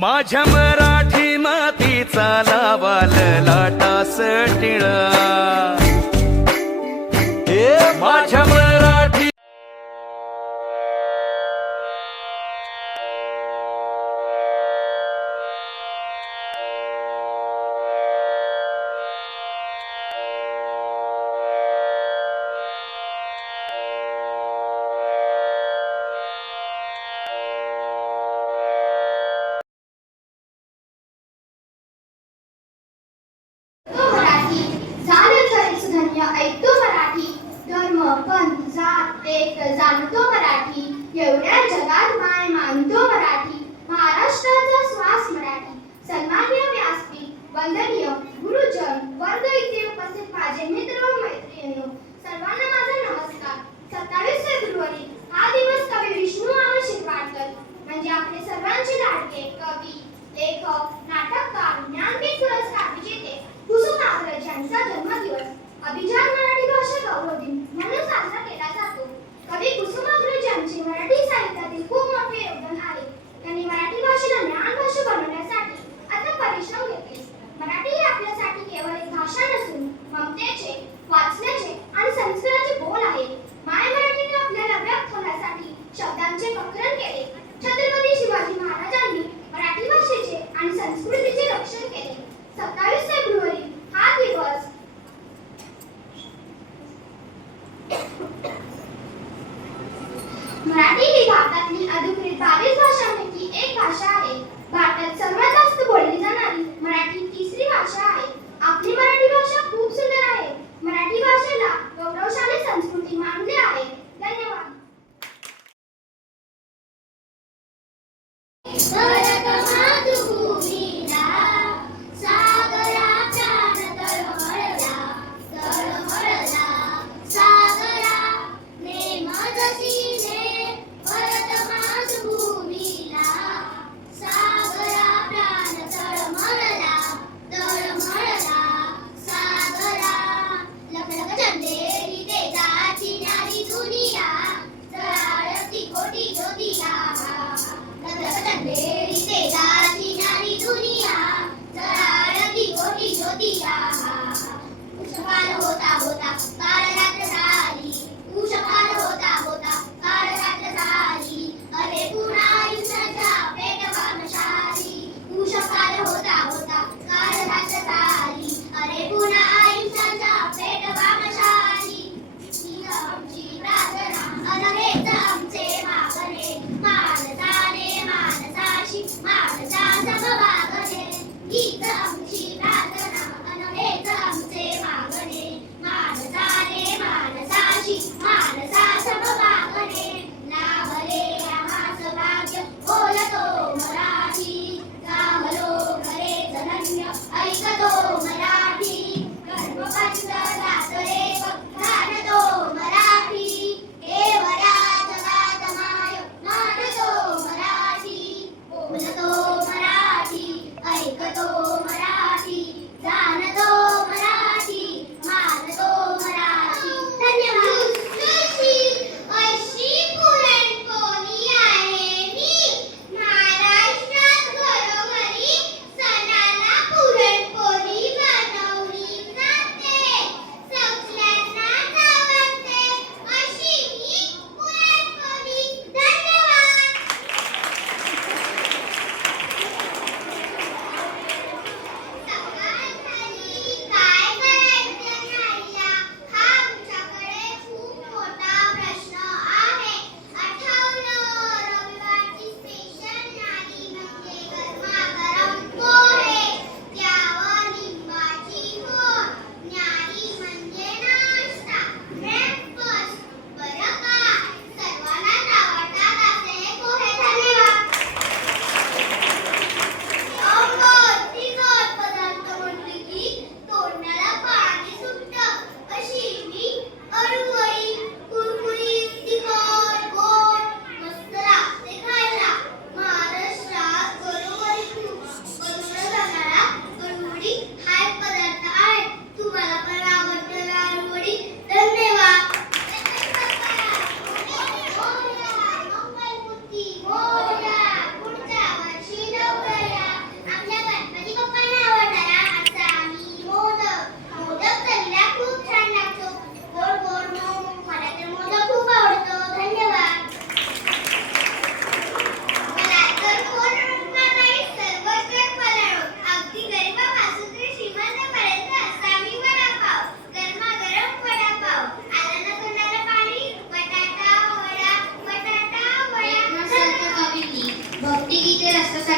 माझ्या मराठी मातीचा लावाल लाटास टिळा, माझ्या मराठी ऐकतो मराठी, धर्म पंथ जात एक जाणतो मराठी, एवढ्या जगात माय मानतो मराठी, महाराष्ट्राचा श्वास मराठी. सन्माननीय व्यासपीठ, वंदनीय गुरुजन वर्ग, इथे उपस्थित माझे मित्र व मैत्रिणींनो, सर्वांना माझा नमस्कार. 27 फेब्रुवारी हा दिवस कवी विष्णू आनंद शिरवाडकर म्हणजे आपले सर्वांचे लाडके कवी, लेखक, नाटककार, ज्ञानपीठ पुरस्कार विजेते कुसुमाग्रज यांचा जन्मदिवस अभिजात मराठी भाषा गौरव दिन म्हणून साजरा केला जातो. कवी कुसुमाग्रज यांचे मराठी साहित्यातील खूप मोठे योगदान आहे. त्यांनी मराठी भाषेला ज्ञान भाषा बनवण्यासाठी अथक परिश्रम घेतले. मराठी ही आपल्यासाठी केवळ एक भाषा नसून ममतेचे, वाचण्याचे आणि संस्काराचे बोल आहे. माय मराठीने आपल्याला व्यक्त होण्यासाठी शब्दांचे प्रकरण केले. छत्रपती शिवाजी महाराजांनी मराठी भाषेचे आणि संस्कृतीचे रक्षण केले. 27 फेब्रुवारी हा दिवस मराठी ही भारतातली अधिकृत 22 भाषांपैकी एक भाषा आहे. भारतात सर्वात जास्त बोलली जाणारी मराठी तिसरी भाषा आहे. आपली मराठी भाषा खूप सुंदर आहे. मराठी भाषेला गौरवशाली संस्कृती मानले आहे. धन्यवाद.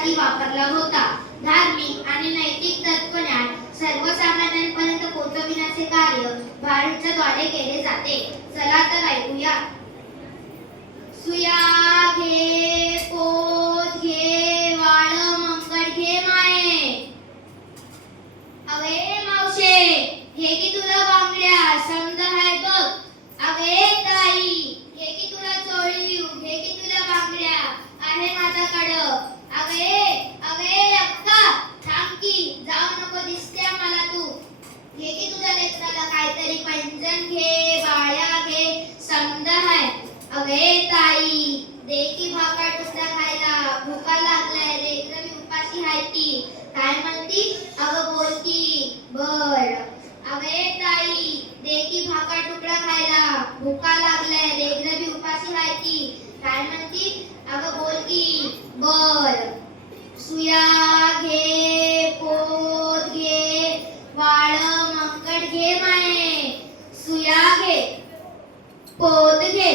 करण्यासाठी वापरला होता. धार्मिक आणि नैतिक तत्वज्ञान सर्वसामान्यांपर्यंत पोहोचविण्याचे कार्य भारतच्या द्वारे केले जाते. चला तर ऐकूया. सुया घे पोत घे वाळ मंगळ घे माये. अगे मावशे हे की तुला बांगड्या समज आहे बघ. अगे ताई हे की तुला चोळी हे की तुला बांगड्या आहे माझ्याकडं. अगे अगे अक्का थांब की जाऊ नको दिसते मला तू. हे की तुझ्या लेकराला काहीतरी पैंजण घे बाळ्या घे समज आहे. अगे ताई दे की भाकर तुझा खायला भुका लागलाय लेकरं मी उपाशी आहे ती. काय म्हणती अगं बोल की. बर. अगे ताई दे की भाकर तुकडा खायला भुका लागलाय लेकरं मी उपाशी आहे ती. काय म्हणती अगं बोल की. बर. सुया घे पोत घे वाळ मंगळ घे माये. सुया घे पोत घे.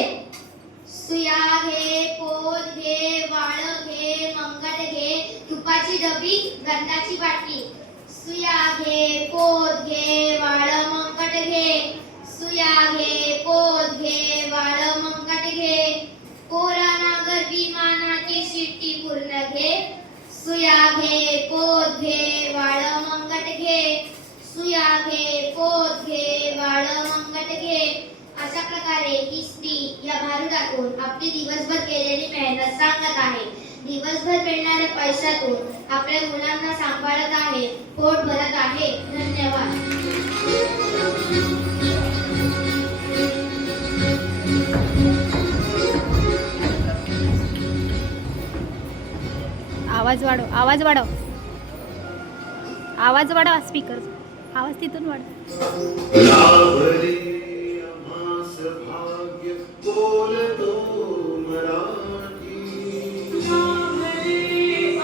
सुया घे पोत घे वाळ घे मंगळ घे तुपाची डबी गंधाची बाटली. सुया घे पोत घे वाळ मंगळ घे. सुया घे पोत घे वाळ मंगळ घे. कोरा नागर विमानाची शिट्टी पूर्ण घे. सुया घे पोत घे वाळ मंगळ घे. सुया घे पोत घे वाळ मंगळ घे. अशा प्रकारे ही स्त्री या भारुडातून आपली दिवसभर केलेली मेहनत सांगत आहे. दिवसभर मिळणाऱ्या पैशातून आपल्या मुलांना सांभाळत आहे, पोट भरत आहे. धन्यवाद. आवाज वाढव, आवाज वाढव, आवाज वाढव. स्पीकर आवाज तिथून वाढव. लाभले आम्हास भाग्य बोलतो मराठी. लाभले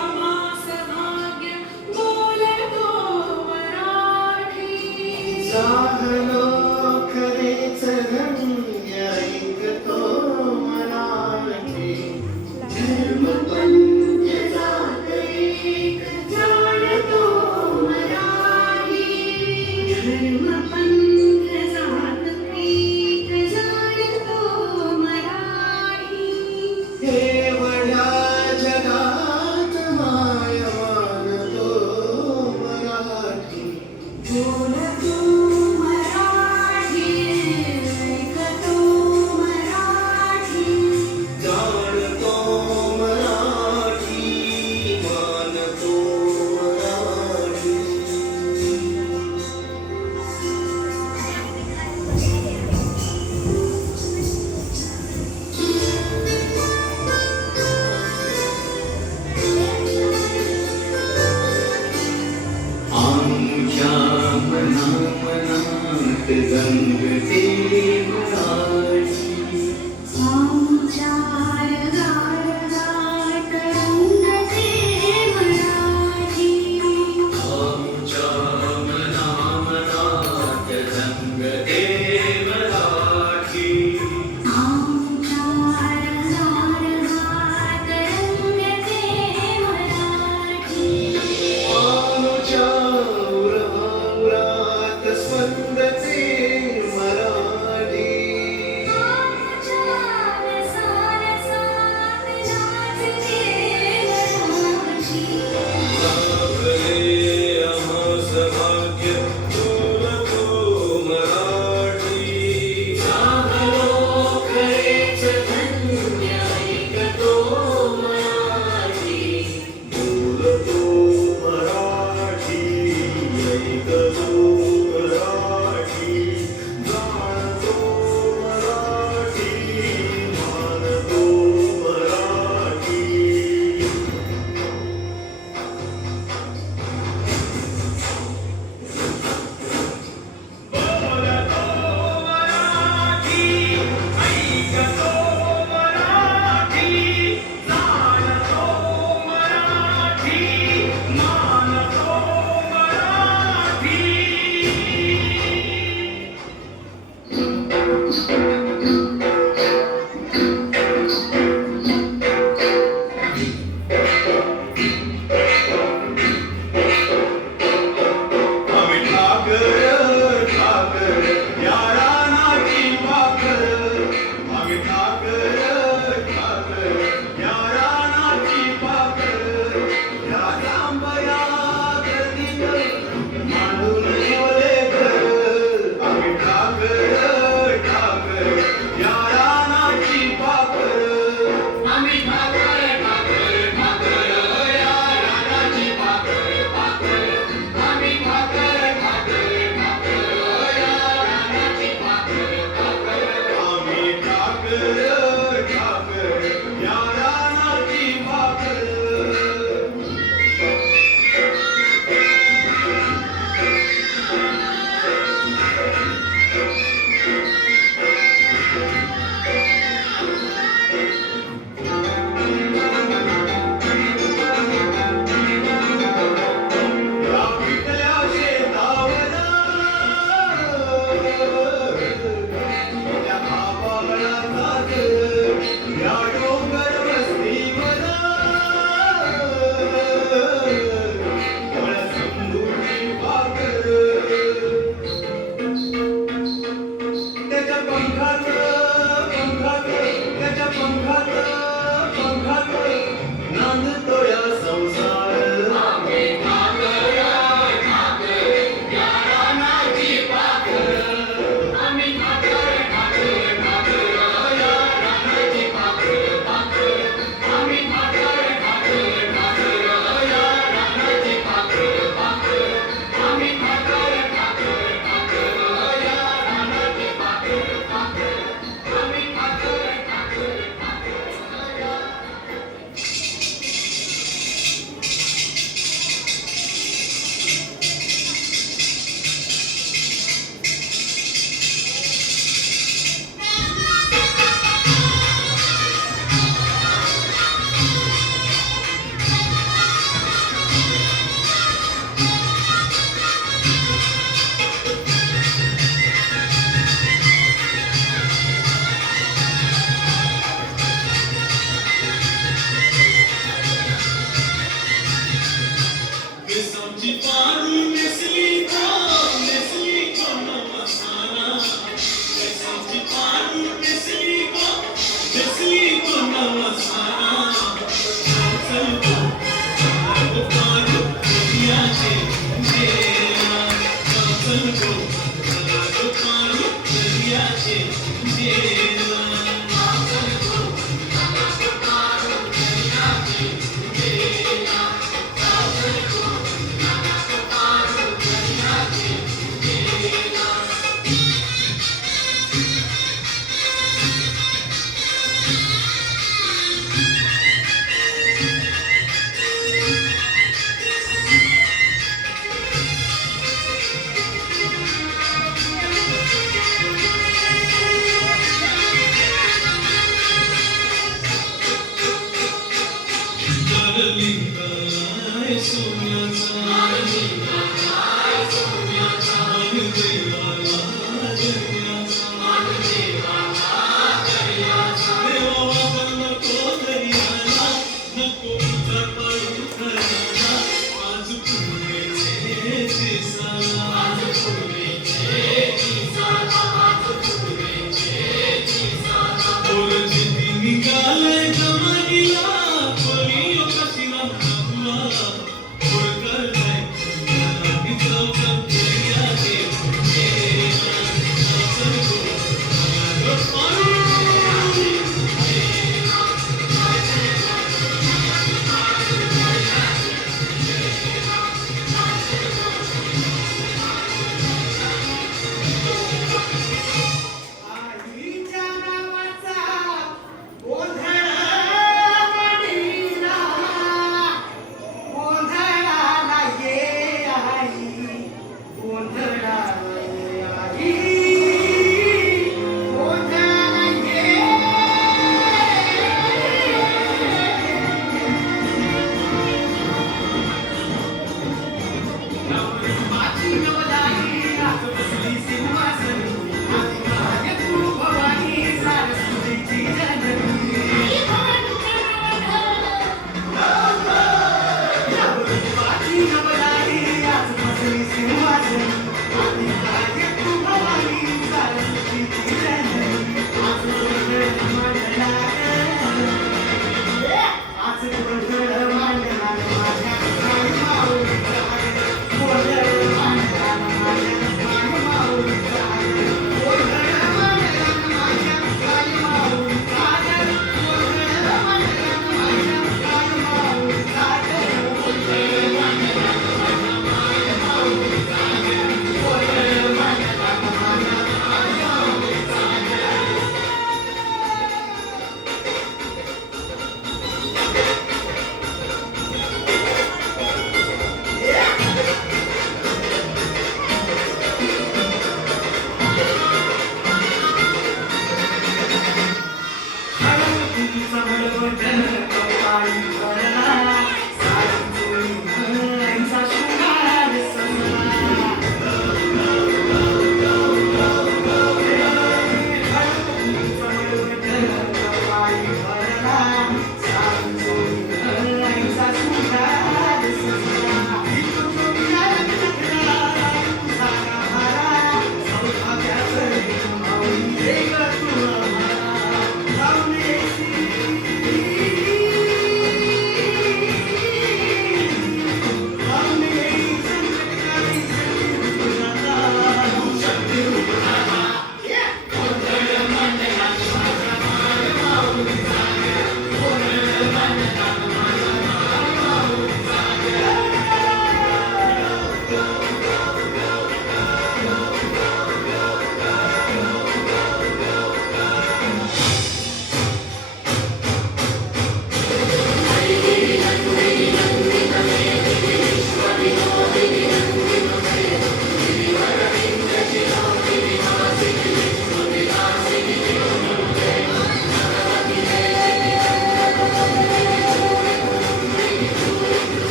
आम्हास भाग्य बोलतो मराठी. जाहलो खरेच धन्य ऐकतो मराठी. धर्मपंथ जात एक जाणतो मराठी. धर्मपंथ जात एक जाणतो मराठी. एवढ्या जगात माय मानतो मराठी. बोलतो मराठी ऐकतो मराठी. जाणतो मराठी मानतो मराठी. आमच्या मनामनात गंगते मराठी. आमच्या रगात रंगते मराठी. आमच्या मनामनात रंगते मराठी. आमच्या रगात रंगते मराठी. आमच्या उरात स्पंदते मराठी. निघालय जमानीला कोणी कशीला तुला ओळखलंय तिचं चौकड्या आईच्या नावाचा गोंधळ मडिला गोंधळाला ये आई गोंधळाला ये आई गोंधळाला ये नवरंबाची नवलाई आज बसली सिंहासनी आधी काय तू भवानी सरस्वतीची जननी नवरंबाची नवलाई आज बसली सिंहासनी आधी काय तू भवानी सरस्वतीची जननी आज गोंधळ मांडला आज गोंधळ मांडला माझ्या आई माऊलीचा गोंधळ मांडला माझ्या आई माऊलीचा गोंधळ मांडला माझ्या आई माऊलीचा गोंधळ मांडला माझ्या आई माऊलीचा गोंधळ मांडला माझ्या आई माऊलीचा गोंधळ मांडला माझ्या आई तुमचा बळवंत कपाळी भरला सारी चोळी आईचा शृंगार सजला तुमचा बळवंत कपाळी भरला सारी चोळी आईचा शृंगार सजला इथं जोडीला लग्नला तुझा गाभारा सौभाग्याचं रे माऊली रे ग तुला जाऊन येशील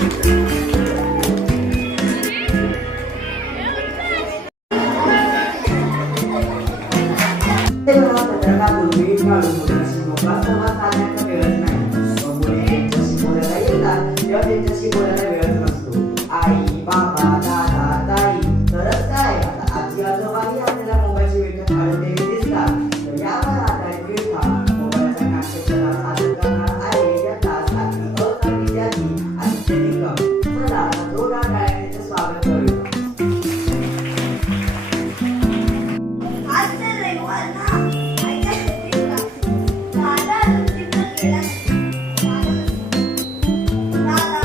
तेव्हा पत्रकापूर्वी काढून मुलांशी मोकळा संवाद साधण्याचा वेळच नाही. व मुले त्यांच्याशी बोलायला येतात तेव्हा त्यांच्याशी बोलायला वेळच नसतो. आई, बाबा, दादा, ताई, तरच काय आता आजी आजोबाही आपल्याला मोबाईलची वेळ काढलेली दिसतात. तर यावर आधारित विर्था मोबाईलचा नाट्यकला सादर करणार आहे. या तासाची असाधी त्याची आजचे निकम. चला आता जोरदार टाळ्यांचे स्वागत करूया. आज तर रविवार ना, आईच्या सुट्टीला. दादा सुट्टीला गेला नाही. दादा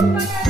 बघायला